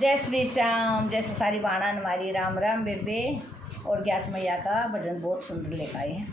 जय श्री श्याम। जैसे सारी बाणा हमारी राम राम बेबे और ग्यास मैया का भजन बहुत सुंदर लेकर आए हैं।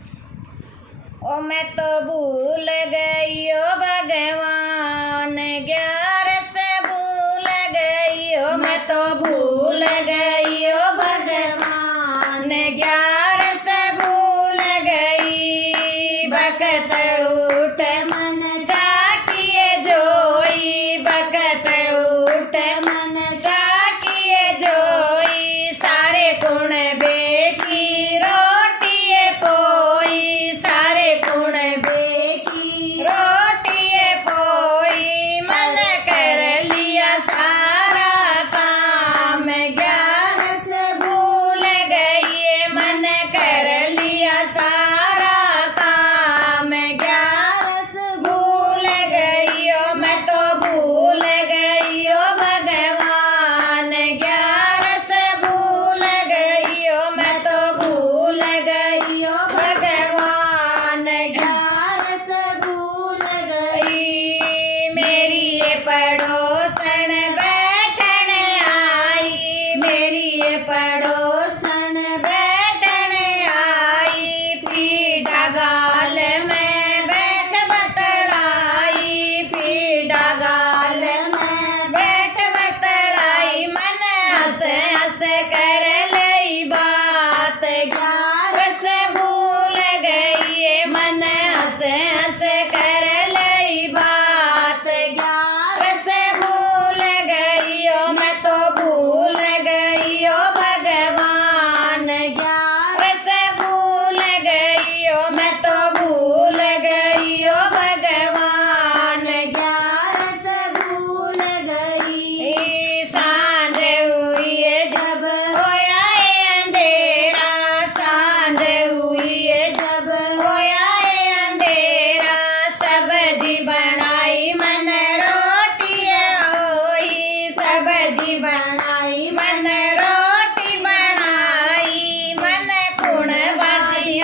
ओ मैं तो भूल गई ओ भगवान, ग्यार से भूल गई ओ मैं तो भूल गई ओ भगवान, ग्यार से भूल गई। बकत उठ मन जाकिए जोई, बकत उठ मन जाकिए जोई। सारे कुण बेकी रोटिए पोई, सारे कुण बेकी रोटिए पोई। मन कर लिया सारा काम, ज्ञान से भूल गई। मन कर लिया सारा काम, ज्ञान से भूल गई। ओ मैं तो भूल गई ओ भगवान, ज्ञान से भूल गई। ओ मैं तो भूल गई ओ भगवान, ज्ञान से भूल गई। मेरी ये पड़ोसन बैठन आई, मेरी ये पड़ोसन बैठन आई। पीड़ा गाल में बैठ बतलाई, पीड़ा गाल में बैठ बतलाई। मन हंस हंस कर लई बात, ग्यार से भूल गई। मन हंस हंस कर लई बात, ग्यार से भूल गई। ओ मैं तो भूल गई ओ भगवान, ग्यार से भूल गई। ओ मैं तो भूल गई ओ भगवान, ग्यार से भूल गई। सांझ हुई है जब होया है अंधेरा, सांझ हुई है जब होया है अंधेरा। सब्जी बनाई मन रोटी होई, सब्जी बनाई मन रोटी बनाई। मन कुण बाजी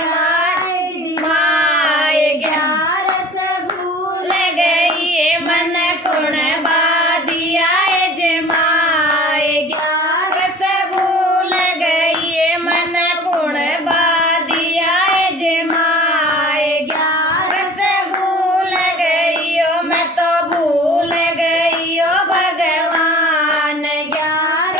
माए, ग्यार से भूल गई। मन कुण बादी आए जमाए, ग्यार से भूल गई। मन कुण बादी आए जमाए, ग्यार से भूल गई। ओ मैं तो भूल गई ओ भगवान, ग्यार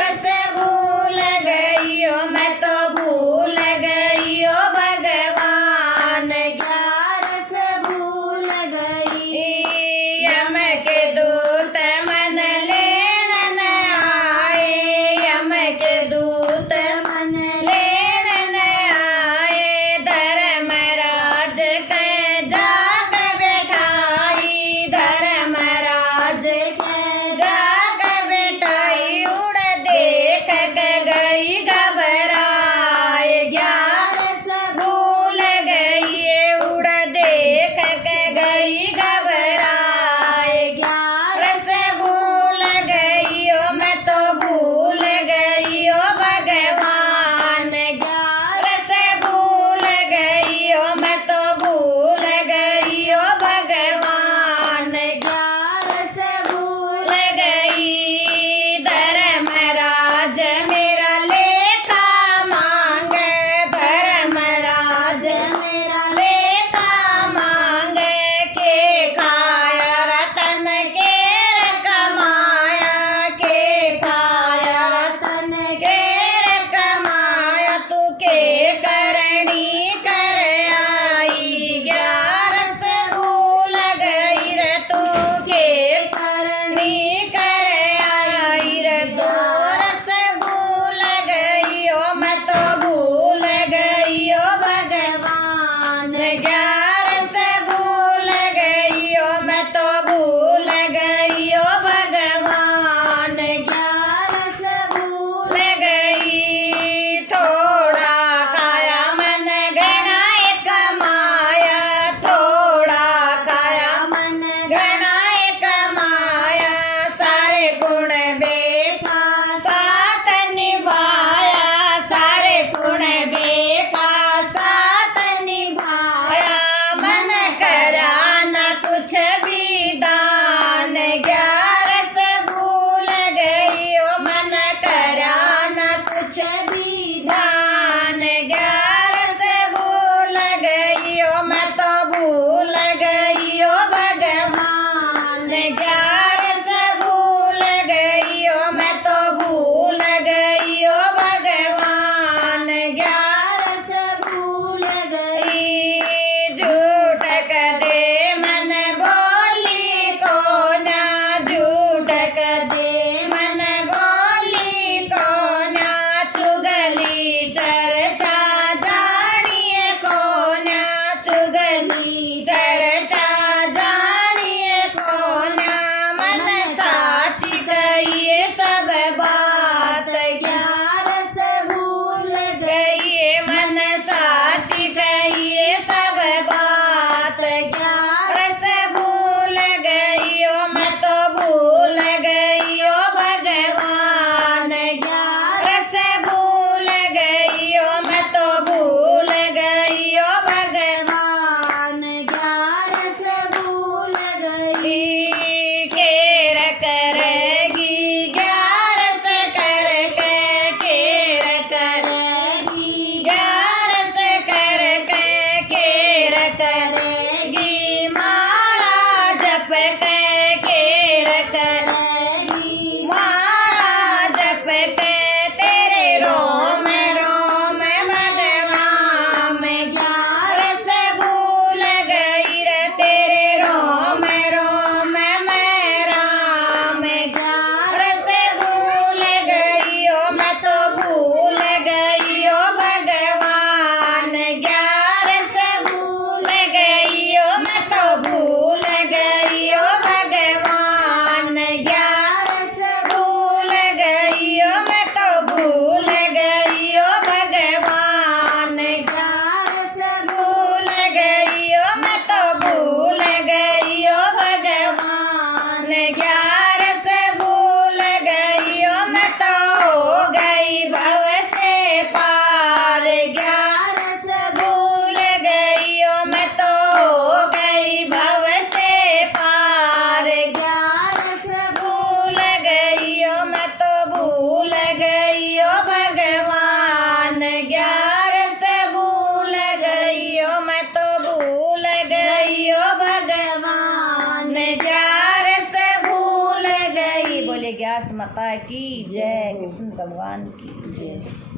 माता की जय, कृष्ण भगवान की जय।